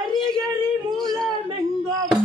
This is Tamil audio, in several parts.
அரிகரி மூலமெங்கும்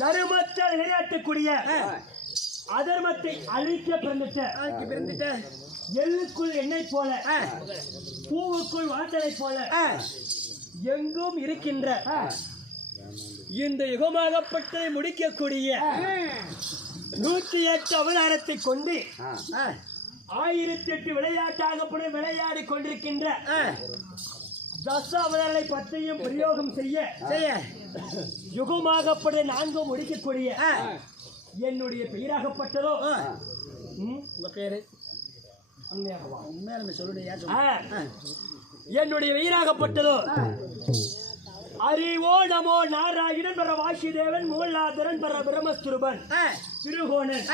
தர்மத்தை நிலையாட்டக்கூடிய அதர்மத்தை அழிக்க பிறந்துட்ட எள்ளுக்குள் எண்ணெய் போல பூவுக்குள் வாசலை போல எங்கும் இருக்கின்ற இந்த யுகமாகப்பட்டதை முடிக்கக்கூடிய 108 அவதாரத்தை கொண்டு 1008 விளையாட்டாகப்படும் விளையாடி கொண்டிருக்கின்ற தச அவதாரங்களை பற்றியும் பிரயோகம் செய்ய யுகமாகப்பட 4 முடிக்கக்கூடிய என்னுடைய பெயராகப்பட்டதோ உங்க பேரு என்னுடைய பெயராகப்பட்டதோ அறிவோ நமோ நாராயணன் பர வாசுதேவன் மூலாதரன் பர பிரம்மஸ்துருபன் திருகோணன்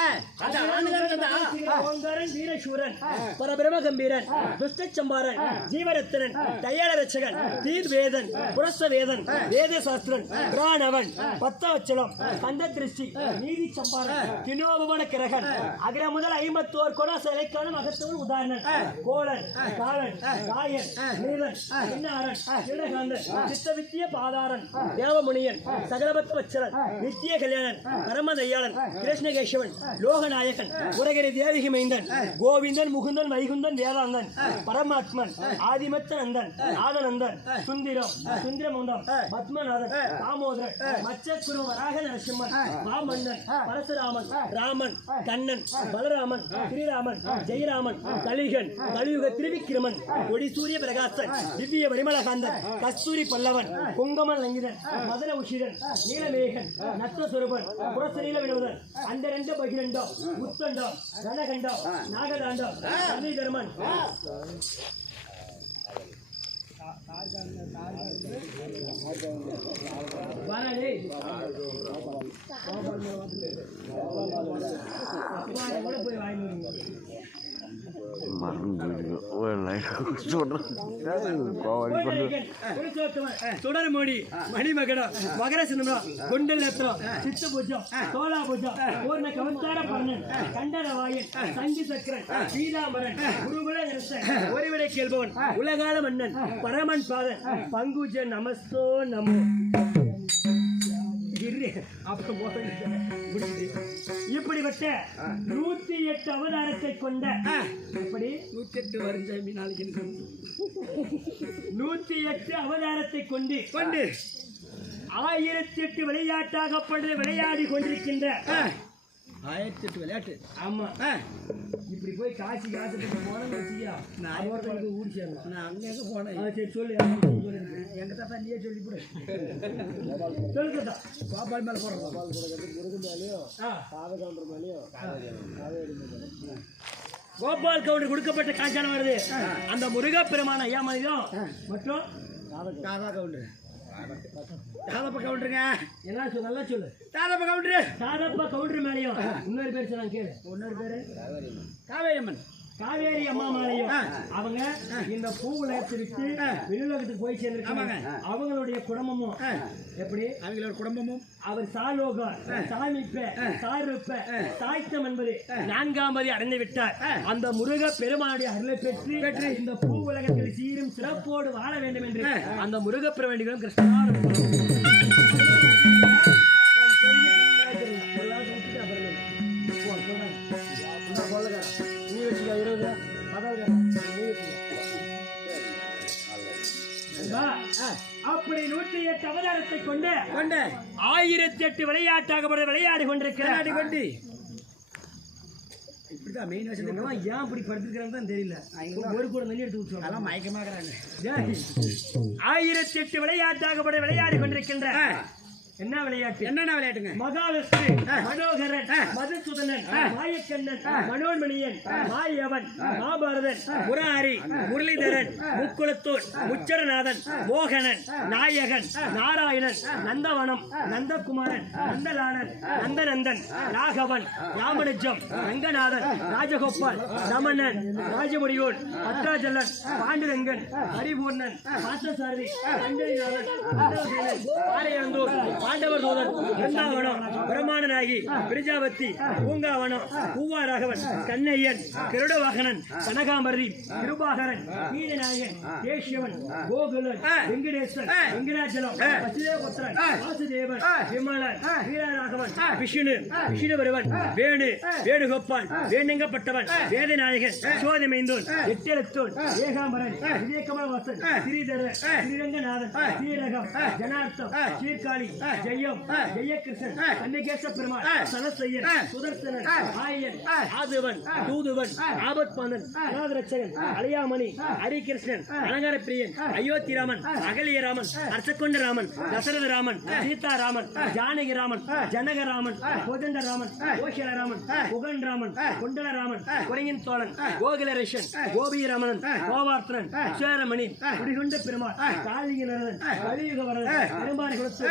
ஓங்கரன் வீரசூரன் பர பிரம்மகம்பீரன் துஷ்டச்சம்பாரன் ஜீவரத்தனன் தயாளரட்சகன் தீர்வேதன் புரசவேதன் வேதசாஸ்திரன் பிராணவன் பத்தவச்சலம் கந்த திருஷ்டி நீதி சம்பாரன் தினோபவன கிரகன் அகிர முதல் 51 கோண சிலைக்கான அகத்தவன் உதாரணன் கோலன் காலன் காயன் நீலன் பின்னாரன் கிருடகாந்தன் சித்தவித்திய பாதாரன் தேவமுனியன் சகலபத்த வச்சரன் நித்திய கல்யாணன் பரமதயாளன் கிருஷ்ணகேசவன் லோகநாயகன் உரகிரி தேவிகி மைந்தன் கோவிந்தன் முகுந்தன் வைகுந்தன் வேதாந்தன் பரமாத்மன் ஆதிமத்த நந்தன் ஆதநந்தன் சுந்திரம் சுந்திரமுந்தம் பத்மநாதன் தாமோதரன் மச்சக்குரு வராக நரசிம்மன் மாமன்னன் பரசுராமன் ராமன் கண்ணன் பலராமன் ஸ்ரீராமன் ஜெயராமன் கலிகன் கலியுக திருவிக்கிரமன் ஒடிசூரிய பிரகாசன் திவ்ய பரிமளகாந்தன் கஸ்தூரி பல்லவன் குங்கமன் லங்கிதன் மதுர உஷிரன் நீலமேகன் நத்தஸ்வரூபன் புரசநீல வினோதன் அந்த பகிரண்டம் உத்தண்டம் ரணகண்டம் நாகதாண்டம் சந்திதர்மன் போய் வாங்கி சுடர்மோடி மணிமகடம் மகர சின்னம் குண்டல் நேத்திரம் சித்த பூஜம் சோழா பூஜம் பூர்ண கவந்தார பர்ணன் கண்டனவாயன் சங்கி சக்கரன் சீதாம்பரன் குருகுல நிரசன் ஒருவிடை கேள்பவன் உலகால மன்னன் பரமன் பாதன் பங்குஜன் நமஸ்தோ நமோ இப்படிப்பட்ட 108 அவதாரத்தை கொண்ட 108 வருஷம் 108 அவதாரத்தை கொண்டு 1008 விளையாட்டாகப்பட்டு விளையாடி கொண்டிருக்கின்ற 1008 விளையாட்டு. ஆமா, இப்படி போய் காசு போனேன்னு வச்சுக்கியா, நான் ஒருத்தருக்கு ஊடிச்சாங்க. நான் அங்கே போனேன். சரி சொல்லு, எங்க தாத்தா நீயே சொல்லி போடு. சொல்லுதா பாப்பாள் மேலே போடுறோம். பாப்பாள் போடுறது முருகன் மேலேயோ சாத கவுண்டர் மேலேயோ கோபால் கவுண்டர் கொடுக்கப்பட்ட காஞ்சானம் வருது. அந்த முருகப்பெருமான ஐயா மனிதம் மற்றும் தாதா கவுண்டர் தாதப்பா கவுண்டருங்க. என்ன சொல்லு, நல்லா சொல்லு. தாதப்பா கவுண்டரு. தாதப்பா கவுண்டர் மேலையும் இன்னொரு பேர் சொன்னாங்க கேளு. இன்னொரு பேரு காவேரி அம்மன். காவேரி அம்மா மாலையும் அவங்க இந்த பூவுல விட்டு விண்ணுலகத்துக்கு போய் சேர்ந்திருக்காங்க. அவங்களுடைய குடும்பமும் எப்படி அவங்களோட குடும்பமும் அவர் சாலோகா சாமிப்ப சாருப்ப சாய்த்தம் என்பது 4ஆம் அடைந்து விட்டார். அந்த முருக பெருமானுடைய அருளை பெற்று இந்த பூ உலகத்தில் சீரும் சிறப்போடு வாழ வேண்டும் என்று அந்த முருக பெருமானிகளும் கிருஷ்ணா அப்படி 108 அவதாரத்தை கொண்டு 1008 விளையாட்டாக விளையாடி கொண்டிருக்கிறார். இப்படிதான் மெயின் வசதி ஏன் அப்படி படுத்துக்கிறான்னு தெரியல. ஒரு கூட தண்ணி எடுத்து விட்டுருவாங்க. மயக்கமாகறாங்க. 1008 விளையாட்டாக விளையாடி கொண்டிருக்கின்ற என்ன விளையாட்டு? என்னென்ன விளையாட்டுங்க? மகாலட்சுமி, மனோகரன், மதுசூதனன், மாயக்கண்ணன், மனோன்மணியன், மாயவன், மாபாரதன், முராரி, முரளிதரன், முக்குளத்தூர், முச்சரநாதன், மோகனன், நாயகன், நாராயணன், நந்தவனம், நந்தகுமாரன், நந்தலாளன், நந்தநந்தன், ராகவன், ராமனுஜம், ரங்கநாதன், ராஜகோபால், ரமணன், ராஜமுடியூர், பத்ராஜலன், பாண்டுரங்கன், ஹரிபூர்ணன், பார்த்தசாரதி, கண்டரிநாதன், ஆரையந்தூர், பாண்டவர் தூதன், பிருந்தாவனம், பிரமாணநாயகி, பிரஜாபதி, பூங்காவனம், பூவாராகவன், கண்ணையன், கருட வாகனன், கனகாமரி, கிருபாகரன், கீதநாயகன், கேசவன், கோகுலன், வெங்கடேஸ்வரன், வெங்கடாச்சலம், வசுதேவபுத்திரன், வாசுதேவன், விமலன், வீரராகவன், விஷ்ணு, விஷ்ணுபருவன், வேணு, வேணுகோபால், வேணுங்கப்பட்டவன், வேதநாயகன், சோதமைந்தோன், எட்டெழுத்தோன், ஏகாம்பரன், விஜயகமலவாசன், ஸ்ரீதரன், ஸ்ரீரங்கநாதன், ஸ்ரீரகம், ஜனார்த்தம், சீர்காழி, ஜெயம், ஜெயகிருஷ்ணன், கன்னிகேச பெருமாள், சனசையன், சுதர்சனன், ஆயன், ஆதுவன், தூதுவன், ஆபத்பாந்தன், அநாதரட்சகன், அலையாமணி, ஹரிகிருஷ்ணன், அலங்காரப்பிரியன், அயோத்திராமன், அகலியராமன், அர்த்தகொண்டராமன், தசரதராமன், சீதாராமன், ஜானகிராமன், ஜனகராமன், கோதண்டராமன், கோஷலராமன், புகன்ராமன், குண்டலராமன், குரங்கின் தோழன், கோகுலரேஷன், கோபிராமன், கோவார்த்தனன், சேரமணி, குடிகொண்ட பெருமாள், காளிங்கநரன், கலியுகவரன், பெரும்பாறை குலத்து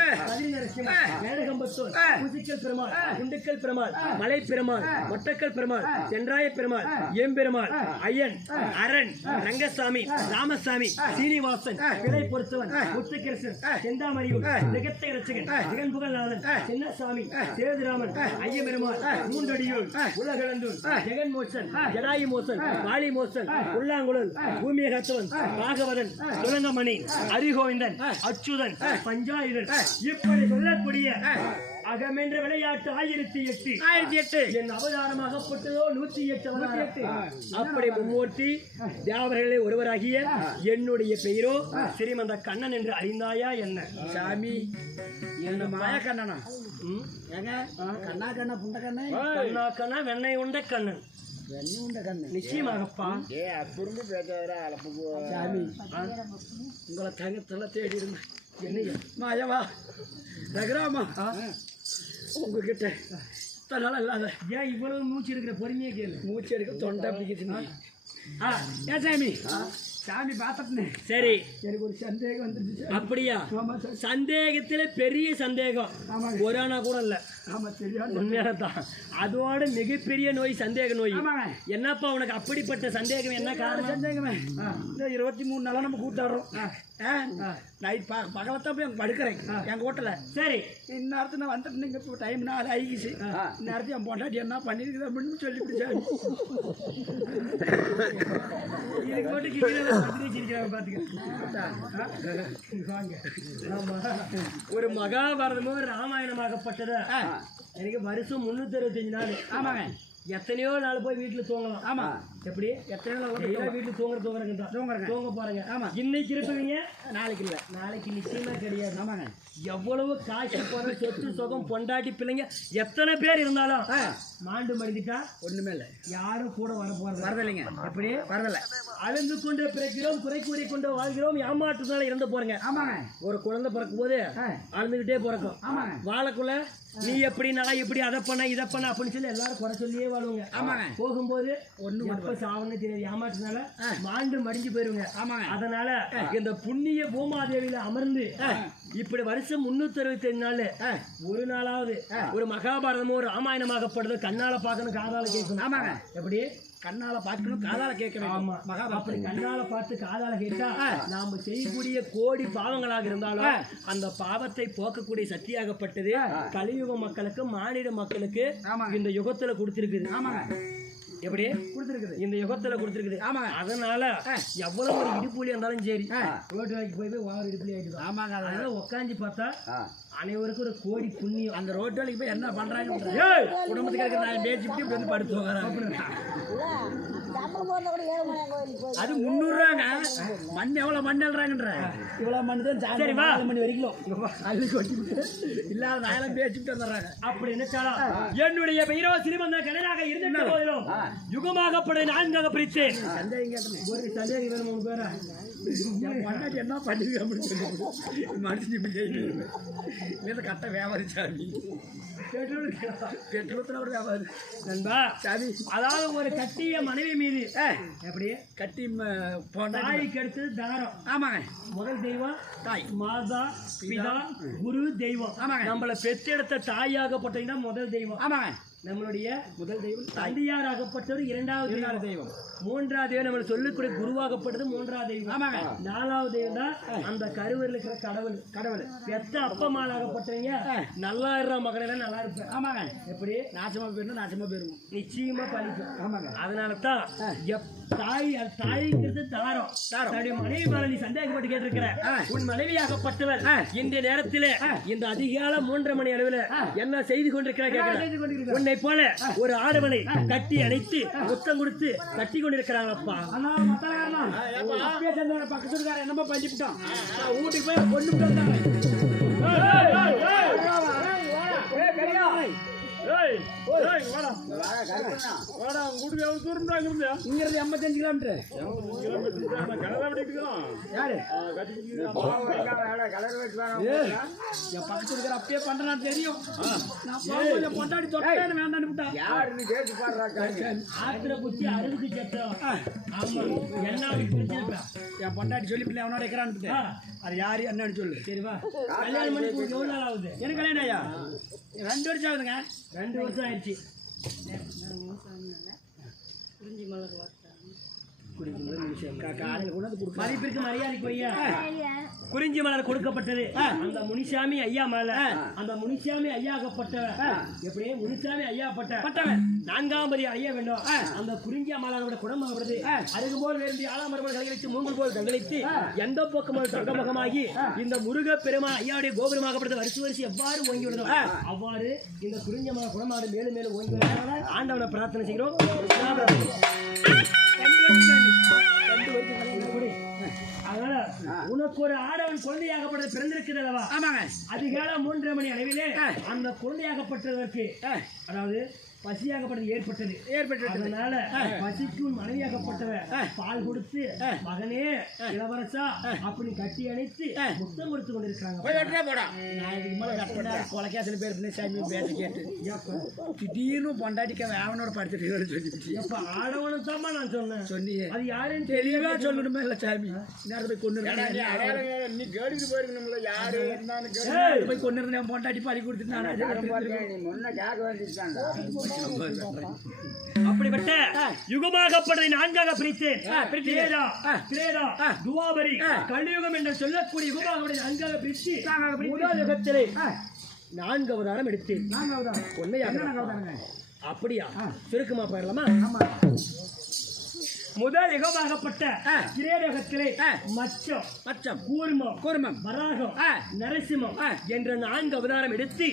பெருமாள், குண்டுக்கல் பெருமாள், மலை பெருமாள், மொட்டக்கல் பெருமாள், சென்றாய பெருமாள், எம்பெருமாள், ஐயன், அரண், ரங்கசாமி, ராமசாமி, சீனிவாசன், பிழை பொறுத்தவன், முத்துகிருஷ்ணன், செந்தாமணியூர், ஜெகத்தை ரட்சகன், ஜெகன்புகழ்நாதன், சின்னசாமி, சேதுராமன், ஐயபெருமாள், மூன்றடியூர், உலகளந்தூர், ஜெகன்மோசன், ஜடாயுமோசன், வாலிமோசன், உள்ளாங்குழல், பூமியகத்தவன், பாகவதன், சுலங்கமணி, ஹரிகோவிந்தன், அச்சுதன், பஞ்சாயுதன், இப்படி சொல்லக்கூடிய அகமென்ற விளையாட்டு 1008 என் அவதாரமாகப்பட்டதோ 108 அப்படி மும்மூர்த்தி தேவர்களே ஒருவராகிய என்னுடைய பெயரோ ஸ்ரீமந்த கண்ணன் என்று அறிந்தாயா என்ன? சாமி என்ன மாய கண்ணனா? கண்ணா கண்ணா புண்ட கண்ணன், கண்ணா கண்ணா வெண்ணெய் உண்ட கண்ணன், வெண்ணெய் உண்ட கண்ணன் நிச்சயமாகப்பா. சாமி உங்களை தங்கத்தெல்லாம் தேடி இருந்தேன். என்னையா மாயவா ரகுராமா உங்ககிட்ட தன்னால இல்லாத ஏன் இவ்வளவு மூச்சு இருக்கிற பொறுமையா கேளு. மூச்சு எடுக்க தொண்டை பிடிக்குது. ஏன் சாமி சாமி பார்த்துட்டேன். சரி, எனக்கு ஒரு சந்தேகம் வந்துருச்சு. அப்படியா? சந்தேகத்துல பெரிய சந்தேகம் ஒரு ஆனா கூட இல்ல. ஆமா தெரியாது, உண்மையானதான். அதோட மிகப்பெரிய நோய் சந்தேக நோய். என்னப்பா உனக்கு அப்படிப்பட்ட சந்தேகம்? என்ன காரணம்? சந்தேகமே 23 நாளா நம்ம கூட்டாடுறோம். நைட் பகலத்தான் போய் படுக்கிறேன் என் கூட்டல. சரி, இந்நேரத்து நான் வந்துட்டு நீங்க இப்போ டைம் 4 ஆகிடுச்சு. இந்நேரத்து என் பொண்டாட்டி என்ன பண்ணிருக்குது அப்படின்னு சொல்லிவிட்டு இதுக்கு மட்டும் ஒரு மகாபாரதமோ ராமாயணமாகப்பட்டது எனக்கு வருஷம் 365 நாள். ஆமாங்க, எத்தனையோ நாள் போய் வீட்டுல தூங்கலாம். ஆமா, எப்படி எத்தனையோ நாள் வீட்டுல தூங்க போறாங்க. ஆமா, இன்னைக்கு இருப்பீங்க, நாளைக்கு இல்ல, நாளைக்கு நிச்சயமா கிடையாது. ஆமாங்க, எவ்வளவு காசு போற சொத்து சுகம் பொண்டாட்டி பிள்ளைங்க எத்தனை பேர் இருந்தாலும் மாண்டு மடிந்துட்டா ஒண்ணுமே இல்லை, யாரும் கூட வரதில்லைங்க. எப்படி வரதில்லை, அழுந்து கொண்டு பிறக்கிறோம், குறை கூறி கொண்டு வாழ்கிறோம், ஏமாற்றுனால இறந்து போறேங்க. ஆமாங்க, ஒரு குழந்தை பிறக்கும் போது அழுந்துகிட்டே பிறக்கும். ஆமாங்க, வாழக்குள்ள நீ எப்படி நான் எப்படி அதை பண்ண இதை பண்ண அப்படின்னு சொல்லி எல்லாரும் குறை சொல்லியே வாழுவாங்க. ஆமாங்க. போகும்போது ஒண்ணு எப்ப சாவன்னு தெரியாது, ஏமாற்றினால மாண்டு மடிஞ்சு போயிருங்க. ஆமாங்க. அதனால இந்த புண்ணிய பூமாதேவியில அமர்ந்து இப்படி வருஷம் 365 நாள் ஒரு நாளாவது ஒரு மகாபாரதமோ ஒரு ராமாயணமாகப்படுது கண்ணால பார்க்கணும் காதால கேட்கணும். ஆமாங்க. எப்படி கண்ணால பார்க்கணும் காதால கேட்கணும். ஆமா, அப்படி கண்ணால பார்த்து காதால கேட்டா நாம செய்யக்கூடிய கோடி பாவங்களாக இருந்தாலும் அந்த பாவத்தை போக்கக்கூடிய சக்தியாகப்பட்டது கலியுக மக்களுக்கு மானிட மக்களுக்கு இந்த யுகத்துல கொடுத்திருக்குது. ஆமாங்க. எப்படி கொடுத்திருக்குது, இந்த யுகத்துல கொடுத்திருக்குது. ஆமாங்க. அதனால எவ்வளவு ஒரு இடுப்புலி இருந்தாலும் சரி ரோட்டு வாய்க்கு போய் வாரம் இடுப்புலி ஆயிடுது. ஆமாங்க. அதனால உட்காந்து பார்த்தா அனைவருக்கும் ஒரு கோடி புண்ணியம். அந்த ரோட்டு வேலைக்கு போய் என்ன பண்றாங்க குடும்பத்துக்கு இருக்கிற நான் பேசிட்டு இப்படி வந்து படுத்து வரேன். அது 300 ரூபாங்க. மண் எவ்வளவு மண் எழுறாங்கன்ற இவ்வளவு மண் தான் 4 மணி வரைக்கும் அள்ளி கொட்டிவிட்டு இல்லாத நாயெல்லாம் பேசிட்டு வந்துடுறாங்க. அப்படி நினைச்சாலும் என்னுடைய பெயரோ சிறுமந்த கணனாக இருந்த போதிலும் யுகமாகப்பட நான்காக பிரித்து சந்தேகம் கேட்டேன். ஒரு சந்தேகம் வேணும் 3 பேரா பண்ணாட்டி என்ன பண்ணிருக்க அப்படின்னு சொல்லி மனுஷன் இப்படி செய்யணும். கட்ட வியாபாரி சாமி பெட்ரோல் வியாபாரி நண்பா சாமி. அதாவது ஒரு கட்டிய மனைவி மீது எப்படி கட்டி தாய்க்கு அடுத்தது தாரம். ஆமாங்க. முதல் தெய்வம் தாய், மாதா பிதா குரு தெய்வம். ஆமாங்க. நம்மளை பெற்றெடுத்த தாயாகப்பட்டீங்கன்னா முதல் தெய்வம். ஆமாங்க. நம்மளுடைய முதல் தெய்வம் தந்தையாராகப்பட்டவர் இரண்டாவது தெய்வம். மூன்றாவது தெய்வம் நம்ம சொல்லிக்கூடிய குருவாகப்பட்டது மூன்றாவது தெய்வம். ஆமாங்க. நாலாவது தெய்வம் தான் அந்த கருவறையில் இருக்கிற கடவுள். பெத்த அப்பமாலாகப்பட்டவங்க நல்லா இருக்கிற மகனெல்லாம் நல்லா இருப்பேன். ஆமாங்க. எப்படி நாசமா போயிடும், நாசமா போயிருவோம், நிச்சயமா பழிக்கும். ஆமாங்க. அதனால தான் தாய்ங்கிறது தாரம். தன்னுடைய மனைவி மேல நீ சந்தேகப்பட்டு கேட்டிருக்கிற உன் மனைவியாகப்பட்டவர் இந்த நேரத்தில் இந்த அதிகால 3:30 மணி அளவில் என்ன செய்து கொண்டிருக்கிறார்? உன்னை போல ஒரு ஆடவனை கட்டி அணைத்து முத்தம் கொடுத்து கட்டி கொண்டிருக்கிறாங்களப்பா. பக்கத்துல என்னமா பண்ணிவிட்டோம், வீட்டுக்கு போய் கொண்டு இங்கிருந்து 85 கிலோமீட்டர். என் பக்கத்துல இருக்கிற அப்பயே பண்றேன் தெரியும். பொண்டாடி தொட்டேன்னு வேண்டாம் ஆத்திர புத்தி அறுபது சட்டம். என் பொண்டாடி சொல்லி அவனோட இருக்கிறான்னு அது யாரு என்னன்னு சொல்லு. சரிவா? கல்யாணம் பண்ணி எவ்வளவு நாள் ஆகுது? எனக்கு கல்யாணம் ஐயா 2 வருஷம் ஆகுதுங்க. 2 வருஷம் ஆயிடுச்சு. மதிப்பிற்கு மரியாதை கொய்யா குறிஞ்சி மலர் கொடுக்கப்பட்டது அந்த முனிசாமி ஐயா மேல. அந்த முனிசாமி ஐயாகப்பட்டவன் எப்படி முனிசாமி ஐயாப்பட்டவன் 4ஆம் படி ஐயா வேண்டும். அந்த குறிஞ்சி மலரோட குடமாகப்படுது அதுக்கு போல் வேண்டி 6ஆம் மரபு கலைகளித்து 3 போல் கண்டளித்து எந்த பக்கமும் தங்கமுகமாகி இந்த முருக பெருமாள் ஐயாவுடைய கோபுரமாகப்படுது வரிசை எவ்வாறு ஓங்கி விடுதோ அவ்வாறு இந்த குறிஞ்சி மலர் குடமாடு மேலும் மேலும் ஓங்கி விட ஆண்டவனை பிரார்த்தனை செய்கிறோம். அதனால உனக்கு ஒரு ஆடவன் குழந்தையாகப்பட்டது பிறந்திருக்குது அல்லவா? ஆமாங்க. அதிகாலை 3:30 மணி அளவிலே அந்த குழந்தையாகப்பட்டதற்கு அதாவது பசியாகப்பட்டது ஏற்பட்டது. அதனால பசிக்கும் மனைவியாகப்பட்டவ பால் கொடுத்து மகனே இளவரசா அப்படி கட்டி அணைத்து முத்தம் கொடுத்து கொண்டிருக்காங்க. கொலைக்காசில பேர் சாமி பேச கேட்டு திடீர்னு பொண்டாட்டிக்க அவனோட படுத்துட்டு சொல்லி ஆடவனு தான் நான் சொன்னேன். அது யாருன்னு தெளிவா சொல்லணுமே இல்ல சாமி. நேரத்தை கொண்டு போய் கொண்டு இருந்தேன் பொண்டாட்டி பாடி கொடுத்துட்டு அப்படிப்பட்ட யுகமாகப்பட்டதை 4ஆக பிரித்தேன். துவாபரி கலியுகம் என்று சொல்லக்கூடிய யுகமாகப்பட்டதை 4ஆக பிரித்து முதல் யுகத்திலே 4 அவதாரம் எடுத்தேன். அப்படியா? சுருக்கமா போயிடலாமா? முதல் யுகமாகப்பட்ட கிரேடகத்திலே மச்சம் கூர்மம் வராகம் நரசிம்மம் என்ற 4 அவதாரம் எடுத்து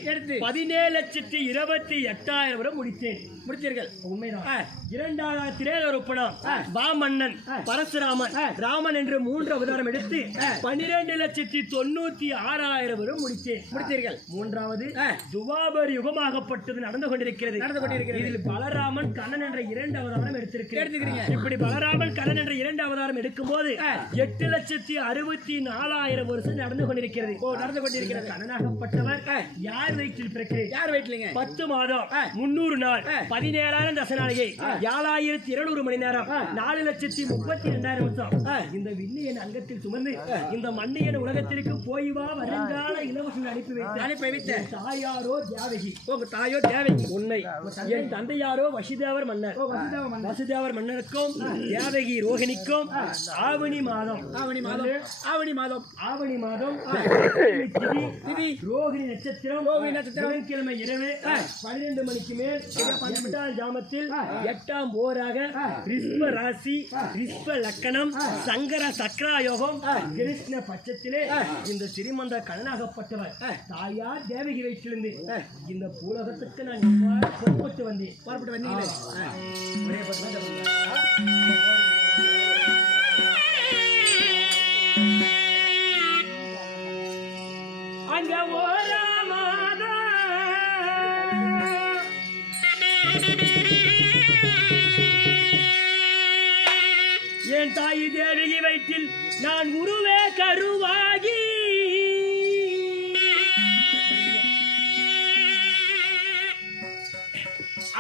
17,28,000 வரை முடித்தீர்கள். உண்மைதான். 2வது திரேதொரு படம் வாமன்னன் பரசுராமன் ராமன் என்று 3 அவதாரம் எடுத்து 12,96,000 வரை முடித்தீர்கள். 3வது துவாபர் யுகமாகப்பட்டது நடந்து கொண்டிருக்கிறது. இதில் பலராமன் கண்ணன் என்ற 2 அவதாரம் எடுத்திருக்கிறீங்க. இப்படி வளராமல் கடன் என்ற 2 அவதாரம் எடுக்கும் போது 8,64,000 வருஷம் நடந்து கொண்டிருக்கிறது. கண்ணனாகப்பட்டவர் யார் வயிற்றில் பிறக்கிறது? யார் வயிற்றிலிங்க? 10 மாதம் 300 நாள் 17,000 தசநாளிகை 7,200 மணி நேரம் 4,32,000 வருஷம் இந்த வில்லியன் அங்கத்தில் சுமந்து இந்த மண்ணியன் உலகத்திற்கு போய் வா வருங்கால இளவரசன் அனுப்பி வைத்த தாயாரோ தேவகி. உங்க தாயோ தேவகி உண்மை. என் தந்தையாரோ வசுதேவர் மன்னர். வசுதேவர் மன்னருக்கும் தேவகி ரோகிணிக்கும் ஆவணி மாதம் திதி ரோகிணி நட்சத்திரம் கிழமை இரவு 12 மணிக்கு மேல் 18 ஜாமத்தில் 8ஆம் போராக ரிஷ்ப ராசி ரிஷ்ப லக்கணம் சங்கர சக்கராயோகம் கிருஷ்ண பட்சத்திலே இந்த சிறிமந்த கண்ணனாகப்பட்டவர் தாயார் தேவகி வயிற்றிலிருந்து இந்த பூலகத்துக்கு நான் புறப்பட்டு வந்தீங்களே ஒரே அங்க என் தாய் தேவகி வயிற்றில் நான் உருவே கருவாகி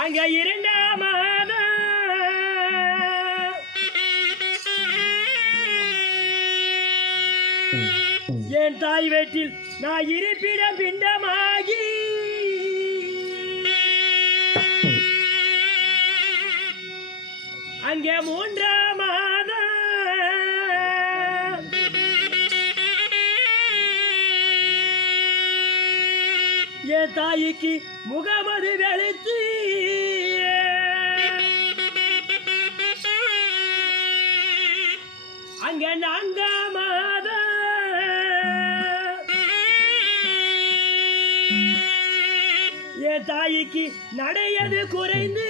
அங்க 2ஆம் மாதம் என் தாய் வயிற்றில் நான் இருப்பிடம் பிண்டமாகி அங்கே 3ஆம் மாதம் என் தாய்க்கு முகமது வெளுத்து அங்க 4ஆம் மாதம் என் தாய்க்கு நடையது குறைந்து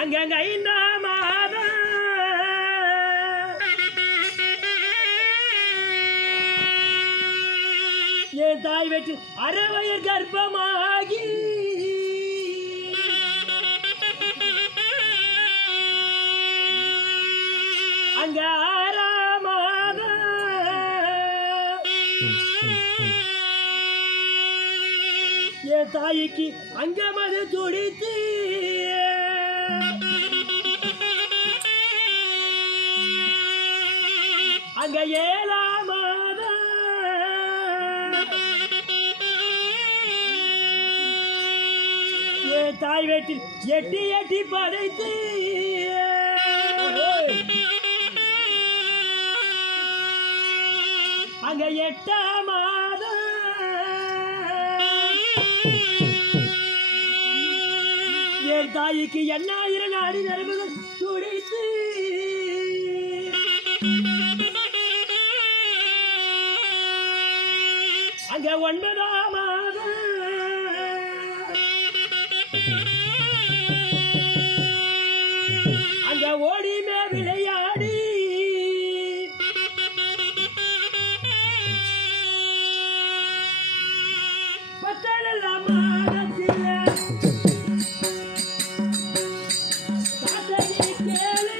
அங்க 5ஆம் மாதம் என் தாய் வெற்றி அரைவயர் கர்ப்பமாகி அங்க 6ஆம் மாதம் என் தாய்க்கு அங்கமது துடித்து அங்க 7ஆம் மாதம் என் தாய் வீட்டில் எட்டி படைத்து அங்க 8ஆம் மாதம் என் தாய்க்கு 8,000 நாடி நரம்புகள் துடித்து அங்க 9ஆம் மாதம் அங்க ஓடிமே விளையாடி பத்தனெல்லாம் மாதத்தில தாத்தகி கேளு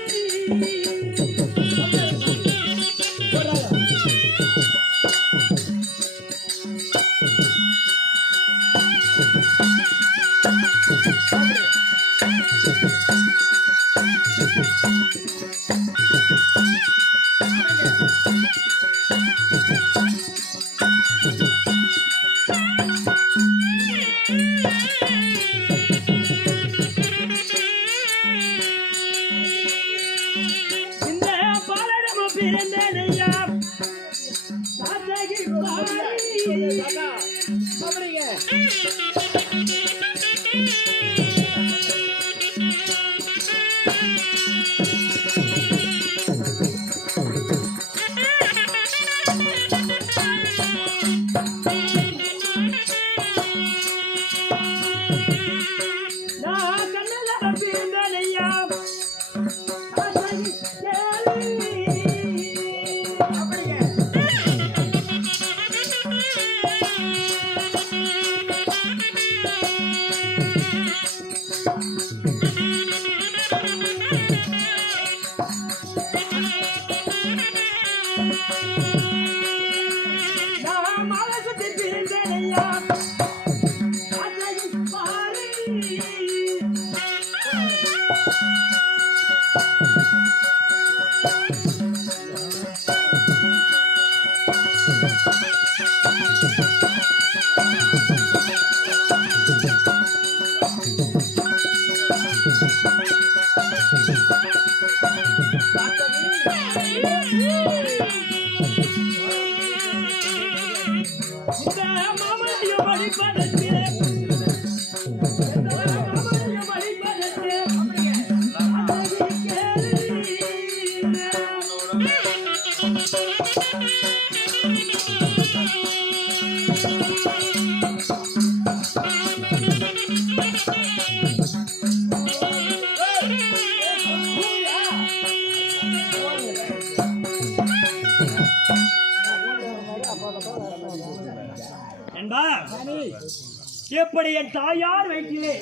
எப்படி என் தாயார் வயிற்றிலே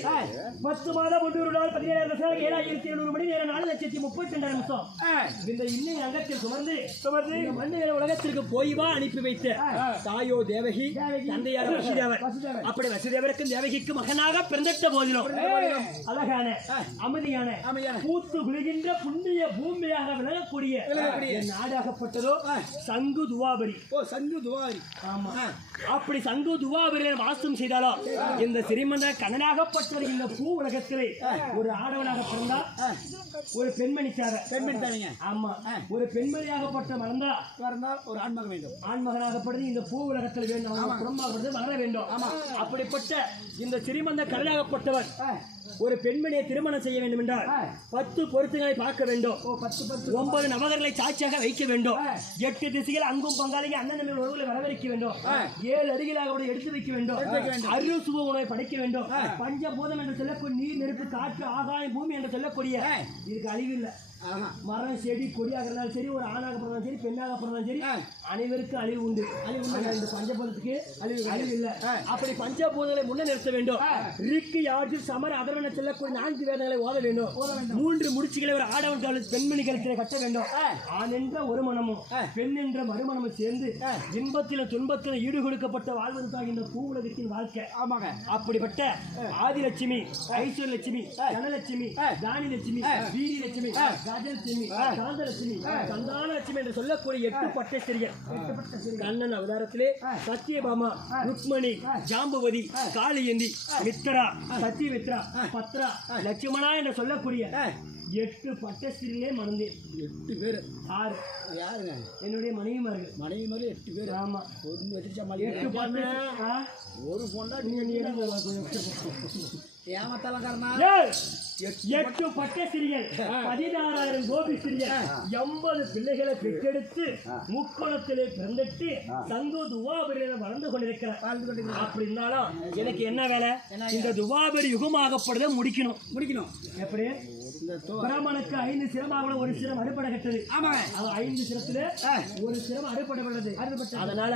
10 மாதம் 1 நாள் 17 வருஷம் 7700 மணி நேரம் 4,32,000 நிமிஷம் இந்த இன்னும் அங்கத்தில் சுமர்ந்து இந்த மண்ணில உலகத்திற்கு போய் வா அனுப்பி வைத்த தாயோ தேவகி, தந்தையார் வசுதேவர். அப்படி வசுதேவருக்கும் தேவகிக்கும் மகனாக பிறந்திட்ட போதிலும் அழகான அமைதியான பூத்து குளிகின்ற புண்ணிய பூமியாக விளங்கக்கூடிய என் நாடாகப்பட்டதோ சங்கு துவாபரி. சங்கு துவாரி. ஆமா, அப்படி சங்கு துவாபரி வாசம் செய்தாலோ இந்த சிறிமந்த கண்ணனாகப்பட்டவர் இந்த பூ உலகத்திலே ஒரு ஆடவனாக பிறந்தா ஒரு பெண்மணி தேவை. பெண்மணி தேவைங்க. ஆமா, ஒரு பெண்மணியாகப்பட்ட மறந்தா ஒரு ஆண்மகன் வேண்டும். ஆண்மகனாகப்படுது இந்த பூ உலகத்தில் வேண்டும், புறமாகப்படுது வளர வேண்டும். ஆமா, அப்படிப்பட்ட இந்த சிறிமந்த கண்ணனாகப்பட்டவர் ஒரு பெண்மணியை திருமணம் செய்ய வேண்டும் என்றால் 10 பொருத்தங்களை பார்க்க வேண்டும். 9 நபர்களை சாட்சியாக வைக்க வேண்டும். 8 திசைகள் அங்கும் பங்காளிக்கு அண்ணன் உறவுகளை வரவேற்க வேண்டும். 7 அடிகளாக எடுத்து வைக்க வேண்டும். அரு சுப உணவை படைக்க வேண்டும். பஞ்சபூதம் என்று சொல்லக்கூடிய நீர், நெருப்பு, காற்று, ஆகாயம், பூமி என்று சொல்லக்கூடிய இதுக்கு அழிவில்லை. மரம், செடி, கொடியாக இருந்தாலும் சரி, ஒரு ஆணாக பிறந்தாலும் சரி, பெண்ணாக பிறந்தாலும் சரி, அனைவருக்கும் அழிவு உண்டு. இந்த பஞ்சபூதத்துக்கு அழிவு இல்லை. அப்படி பஞ்சபூதங்களை முன்ன நிறுத்த வேண்டும். ரிக்கு, யாஜு, சமர், அதர்வன செல்லக்கூடிய 4 வேதங்களை ஓத வேண்டும். 3 முடிச்சுகளை ஒரு ஆடவன் பெண்மணிகளுக்கு கட்ட வேண்டும். ஆண் என்ற ஒரு மனமும் பெண் என்ற மறுமணமும் சேர்ந்து இன்பத்திலும் துன்பத்திலும் ஈடு கொடுக்கப்பட்ட வாழ்வதற்காக இந்த பூ உலகத்தின் வாழ்க்கை. ஆமாங்க, அப்படிப்பட்ட ஆதிலட்சுமி, ஐஸ்வர்ய லட்சுமி, தனலட்சுமி, தானி லட்சுமி, வீரி லட்சுமி, ராஜலட்சுமி, காந்தலட்சுமி, சந்தானலட்சுமி என்று சொல்லக்கூடிய 8 பட்டஸ்திரிகள் கண்ணன் அவதாரத்திலே சத்தியபாமா, ருக்மணி, ஜாம்பவதி, காளியந்தி, மித்ரா, சத்தியமித்ரா, பத்ரா, லட்சுமணா என்று சொல்லக்கூடிய 8 பட்டஸ்திரிகளே மறந்தேன். 8 பேர். 6 யாருங்க? என்னுடைய மனைவிமார்கள். 8 பேர். ஆமா, ஒரு 8 போண்டா ஏமாத்தலக்காரனா? 8 பட்டஸ்திரிகள், 16,000 கோபிஸ்திரிகள், 80 பிள்ளைகளை பெற்றெடுத்து முக்கோணத்திலே பிறந்துட்டு சங்கு துவாபரியில வளர்ந்து கொண்டிருக்கிறார். அப்படி இருந்தாலும் எனக்கு என்ன வேலை? இந்த துவாபரி யுகமாகப்படுறத முடிக்கணும். எப்படி? பிராமணுக்கு 5 சிரமாக ஒரு சிரம் அறுபடை கட்டது. அது 5 சிரத்துல ஒரு சிரம் அறுபடப்பட்டது. அதனால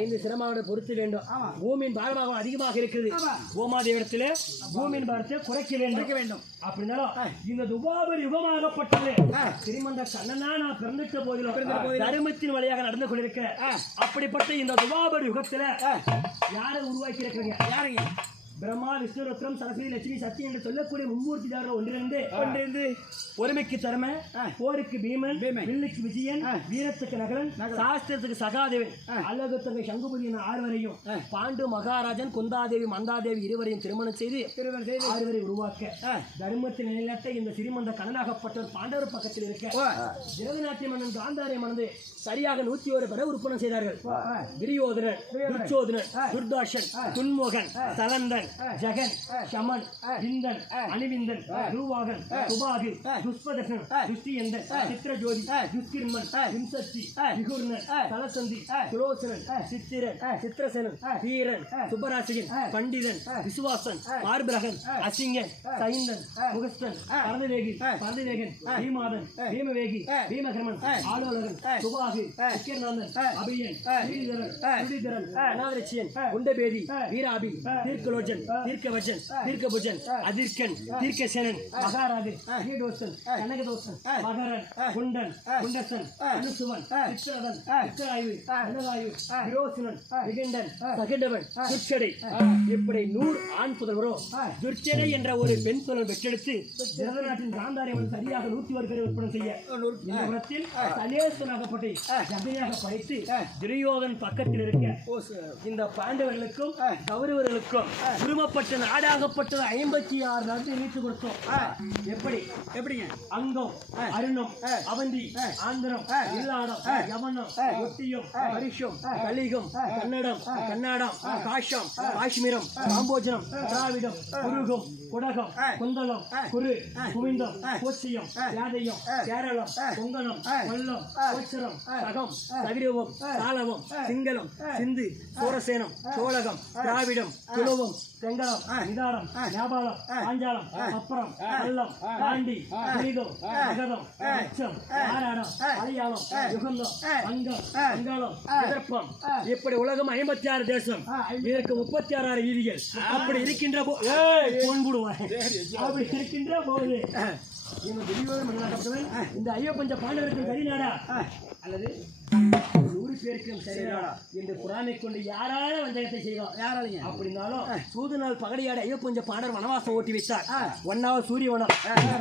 5 சிரமாக பொறுத்து வேண்டும். பூமியின் பாரமாக அதிகமாக இருக்குது. கோமாதேவரத்திலே பூமியின் பாரத்தை குறைக்க வேண்டும். அப்படின்னாலும் இந்த துவாபரி யுகமாகப்பட்டது திருமந்த கண்ணனா நான் பிறந்துட்ட போதிலும் தர்மத்தின் வழியாக நடந்து கொண்டிருக்க. அப்படிப்பட்ட இந்த துவாபரி யுகத்துல யாரை உருவாக்கி இருக்கிறீங்க? யாருங்க? பிரம்மா, விஷ்ணு, ருத்ரம், சரஸ்வதி, லட்சுமி, சக்தி என்று சொல்லக்கூடிய மும்மூர்த்தி தேவர்கள் ஒன்றிருந்து ஒருமைக்கு தர்ம, போருக்கு பீமன், வில்லுக்கு விஜயன், வீரத்துக்கு நகரன், சாஸ்திரத்துக்கு சகாதேவன், அழகுத்தங்க சங்குபதி என 6 வரையும், பாண்டு மகாராஜன், குந்தாதேவி, மந்தாதேவி இருவரையும் திருமணம் செய்து 6 வரை உருவாக்க தர்மத்தின் நிலைநாட்ட இந்த சிறிமந்த கண்ணனாகப்பட்டவர் பாண்டவர் பக்கத்தில் இருக்க ஜெகநாட்டிய மன்னன் காந்தாரை மணந்து சரியாக 101 பேரை உற்பத்தி செய்தார்கள். துரியோதனன், துச்சோதனன், துர்தாஷன், துன்மோகன், சலந்தன், ஜகன், சமன், விந்தன், அணிவிந்தன், ரூவாகன், சுபாகு, துஷ்பதசன், துஷ்டியந்தன், சித்திரஜோதி, துஷ்கிர்மன், விம்சத்தி, விகுர்ணன், தலசந்தி, சுலோசனன், சித்திரன், சித்திரசனன், வீரன், சுப்பராசிகன், பண்டிதன், விசுவாசன், பார்பிரகன், அசிங்கன், சைந்தன், முகஸ்தன், பரதவேகன், பீமாதன், பீமவேகி, பீமகர்மன், ஆலோலகன், சுபாகு, சிக்கர்நாதன், அபியன், சுடிதரன், அநாதரட்சியன், குண்டபேதி, வீராபி, தீர்க்கலோஜன், தீர்க்கவஜன், தீர்க்கபுஜன், அதிர்கன், தீர்க்கசேனன், மகாராஜன், தீர்டோசன், கனகதோசன், மகரன், குண்டன், குண்டசன், அனுசுவன், சித்திரவன், சித்திராயு, அனகாயு, விரோசனன், விகண்டன், சகண்டவன், துர்ச்சடை. இப்படி 100 ஆண் புதல்வரோ துர்ச்சடை என்ற ஒரு பெண் புதல்வர் பெற்றெடுத்து ஜெகநாட்டின் காந்தாரியவன் சரியாக 101 பேரை உற்பத்தி செய்ய இந்த புறத்தில் சலேசனாகப்பட்டு ஜகையாக படைத்து துரியோதன் பக்கத்தில் இருக்க இந்த பாண்டவர்களுக்கும் கௌரவர்களுக்கும் உருமப்பட்ட நாடாகப்பட்டது 56 நாட்டு இணைத்து கொடுத்தோம். எப்படிங்க? அங்கம், அருணம், அவந்தி, ஆந்திரம், இல்லாடம், யவனம், ஒட்டியம், பரிஷம், கலிகம், கன்னடம், கன்னாடம், காஷம், காஷ்மீரம், காம்போஜனம், திராவிடம், குருகம், குடகம், குந்தலம், குரு, குவிந்தம், கோச்சியம், யாதயம், கேரளம், கொங்கணம், கொல்லம், கோச்சரம், சகம், சவிரவம், சாலவம், சிங்களம், சிந்து, சோரசேனம், சோழகம், திராவிடம், குலவம், செங்கலம், நிதானம், ஞாபாலம், பாஞ்சாலம், அப்புறம், பல்லம், பாண்டி, புனிதம், மகதம், அச்சம், ஆராடம், மலையாளம், யுகந்தம், வங்கம், வங்காளம், எதிர்ப்பம், இப்படி உலகம் 56 தேசம். இதற்கு 36 வீதிகள். அப்படி இருக்கின்ற அப்படி இருக்கின்ற போது இந்த ஐயப்பஞ்ச பாண்டவர்கள் கரிநாடா அல்லது 100 பேருக்கும் சரிநாடா என்று புறாமை கொண்டு யாரால வஞ்சகத்தை செய்வோம் யாராலையும் அப்படின்னாலும் சூதுநாள் பகடியாட ஐயப்பஞ்ச பாண்டவர் வனவாசம் ஓட்டி வைத்தார். 1வது சூரியவனம்,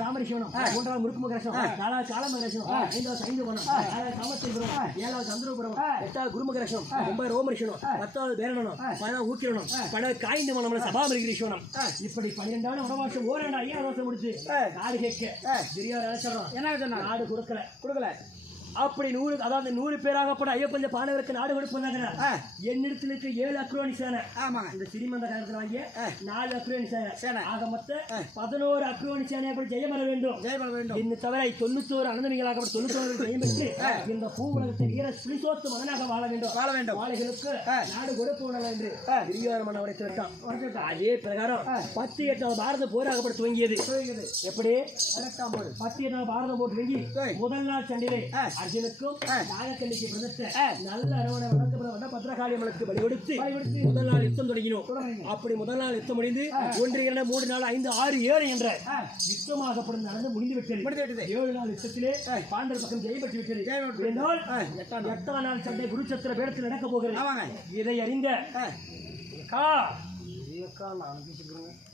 ராமரிஷவனம், 3வது முருக்குமகரசம், 4வது காலமகரசம், 5வது சைந்தவனம், 6வது சாமத்தியபுரம், 7வது சந்திரபுரம், 8வது குருமகரசம், 9வது ரோமரிஷனம், 10வது பேரணனம், 11வது ஊக்கிரணம், 12வது காய்ந்தவனம், சபாமரிகிரீஸ்வரம். இப்படி 12வது வனவாசம் ஓராண்டு 5வது வருஷம் முடிச்சு நாடு கேட்க பெரியார் அழைச்சிடறோம். என்ன நாடு கொடுக்கல. அப்படி 100 அதாவது 100 பேராகப்பட ஐயப்பஞ்ச பாண்டவருக்கு நாடு கொடுப்பாங்க. என்னிடத்தில் இருக்க 7 அக்ரோனி சேனை. ஆமா, இந்த சிறிமந்த காலத்தில் வாங்கிய 4 அக்ரோனி சேனை. ஆக மொத்த 11 அக்ரோனி சேனை அப்படி ஜெயம் பெற வேண்டும். இன்னும் தவிர 91 அனந்தனிகளாக 91 ஜெயம் பெற்று இந்த பூ உலகத்தை வீர சுழிசோத்து மகனாக வாழ வேண்டும். வாழைகளுக்கு நாடு கொடுப்போம் என்று பெரியார் மன உரைத்து விட்டான். அதே பிரகாரம் 18வது பாரத போராகப்பட துவங்கியது. எப்படி 18வது பாரத போர் துவங்கி முதல் நாள் சண்டையிலே அர்ஜுனுக்கும் நாகக்கண்ணிக்கு பிரதத்த நல்ல அரவணை வணக்கப்பட பத்திரகாளி அம்மனுக்கு பலி கொடுத்து முதல் நாள் யுத்தம் தொடங்கினோம். அப்படி முதல் நாள் யுத்தம் முடிந்து 1 2 3 4 5 6 7 என்ற யுத்தமாகப்படும் நடந்து முடிந்து விட்டது. 7 நாள் யுத்தத்திலே பாண்டவர் பக்கம் ஜெயம் பெற்று விட்டது. 8ஆம் நாள் சண்டை குருச்சத்திர பேடத்தில் நடக்க போகிறது. இதை அறிந்த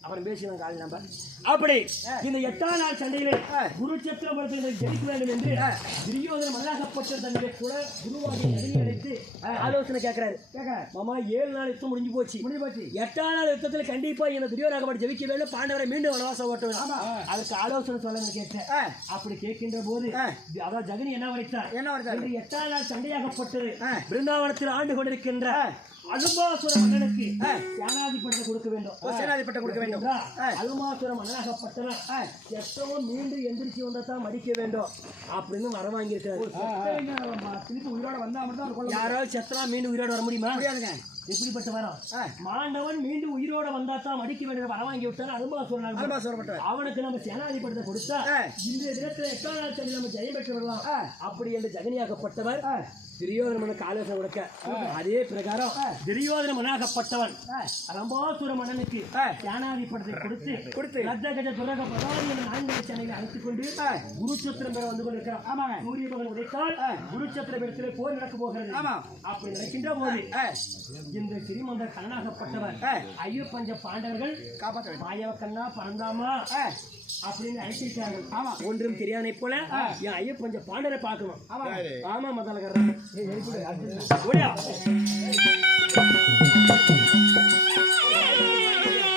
அப்புறம் பேசினோம் காலை நம்பர். அப்படி இந்த 8ஆம் நாள் சண்டையிலே குருச்சத்திரபுரத்தில் ஜெயிக்க வேண்டும் என்று துரியோதன மல்லாகப்பட்ட தன்னுடைய குருவாகி நதியை அழைத்து ஆலோசனை கேட்கிறாரு. மாமா 7 நாள் யுத்தம் முடிஞ்சு போச்சு. 8ஆம் நாள் யுத்தத்தில் கண்டிப்பா இந்த துரியோதனப்பட்ட ஜெயிக்க வேண்டும், பாண்டவரை மீண்டும் வனவாசம் ஓட்ட வேண்டும். அதுக்கு ஆலோசனை சொல்ல கேட்டேன். அப்படி கேட்கின்ற போது அதாவது ஜெகனி என்ன வரைத்தார்? 8ஆம் நாள் சண்டையாகப்பட்டது பிருந்தாவனத்தில் ஆண்டு கொண்டிருக்கின்ற அலுமாசுர மன்னனுக்கு சேனாதிபட்டத்தை கொடுக்க வேண்டும். அலுமாசுர மன்னனாகப்பட்டவன் எத்தவும் மீண்டும் எந்திரிச்சு வந்தான் மடிக்க வேண்டும் அப்படின்னு வர வாங்கியிருக்காரு. திருப்பி உயிரோட வந்தா மட்டும் யாராவது செத்தனா மீண்டும் உயிரோட வர முடியுமா? எப்படிப்பட்ட வரம்? மாண்டவன் மீண்டும் உயிரோட வந்தா தான் மடிக்க வேண்டும் வர வாங்கி விட்டான் அலுமாசுரன். அவனுக்கு நம்ம சேனாதிபட்டத்தை கொடுத்தா இந்த தினத்துல 8ஆம் நாள் சண்டை நம்ம ஜெயம் பெற்று வரலாம் அப்படி என்று ஜெகனியாகப்பட்டவர் துரியோதன மன்னனுக்கு ஆலோசனை கொடுக்க, அதே பிரகாரம் துரியோதன மன்னனாகப்பட்டவன் அலம்பாசுர மன்னனுக்கு சேனாதிபட்டத்தை கொடுத்து ரத்த கஜ துரக பிரதானி என்ற 4 சேனைகளை அழைத்துக் கொண்டு குருச்சத்திரம் பெற வந்து கொண்டிருக்கிறார். சூரிய பகவான் உதைத்தால் குருச்சத்திர இடத்திலே போர் நடக்க போகிறது. அப்படி நடக்கின்ற போது இந்த சிறிமந்த கண்ணனாகப்பட்டவர் ஐயப்பஞ்ச பாண்டவர்கள் மாயவ கண்ணா பரந்தாமா அப்படின்னு அழைச்சிருக்கார்கள். ஒன்றும் தெரியாதை போல என் ஐயப்பஞ்ச பாண்டரை பார்க்கணும். ஆமா மதலகர்